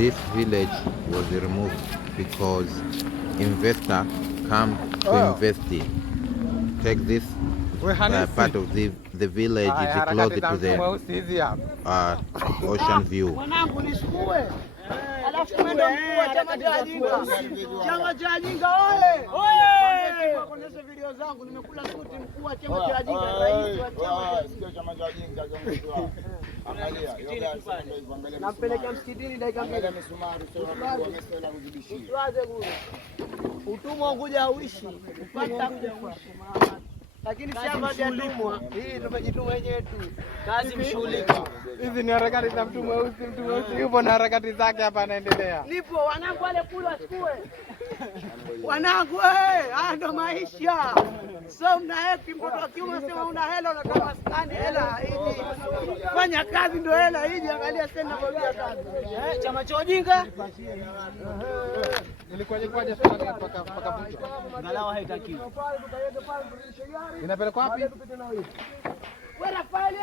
This village was removed because investor come to invest in. Take this part of the village is close to the ocean view. Chama cha Ajinga oye! Oye! Kuonesha video zangu nimekula suti mkuu wa chama cha Ajinga, rais wa chama. Sio chama cha Ajinga kiongozi wao. Angalia, nampeleka msikitini dakika mbili. Misumari sio wamesema kuzidishia. Usiwaze bure. Utumwa ngoja hauishi. Upata kuja uishi. Lakini shamba hajatumwa. Hii tumejituma wenyewe tu. Kazi mshughulika. Hizi ni harakati za mtu mweusi. Mtu mweusi yupo na harakati zake hapa anaendelea. Nipo wanangu wale kule wasikue. Wanangu haya ndo maisha. So mna happy mtoto wa kiume unasema una hela unatoa maskani hela hizi. Fanya kazi ndo hela hizi, angalia sasa kwa kazi. Chama cha Ujinga. Ilikuwaje sana mpaka Ngalawa haitakiwi. Inapelekwa wapi? Wewe pale.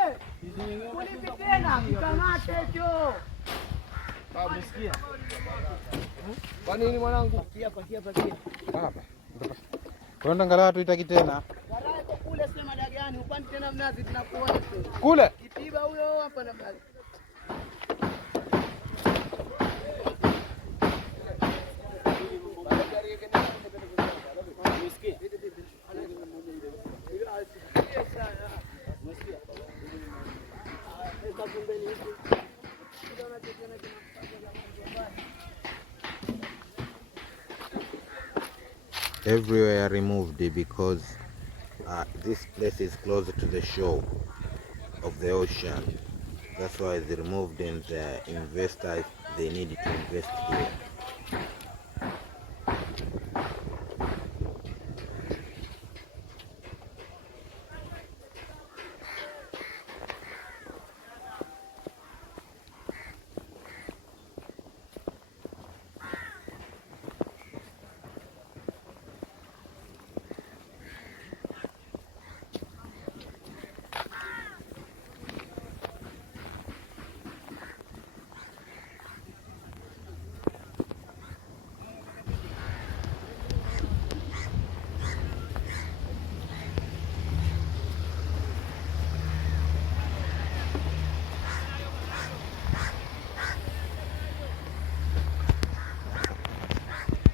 Kulipi tena kikamate hicho. Umesikia? Kwa nini mwanangu? Pakia. Hapa. Kwenda Ngalawa tuitaki tena. Ngalawa iko kule sema dagani, upande tena mnazi tunakuona. Kule? Kitiba huyo hapa na mnazi. Everywhere removed because this place is closer to the shore of the ocean. That's why it's removed, and the investors, they need to invest here.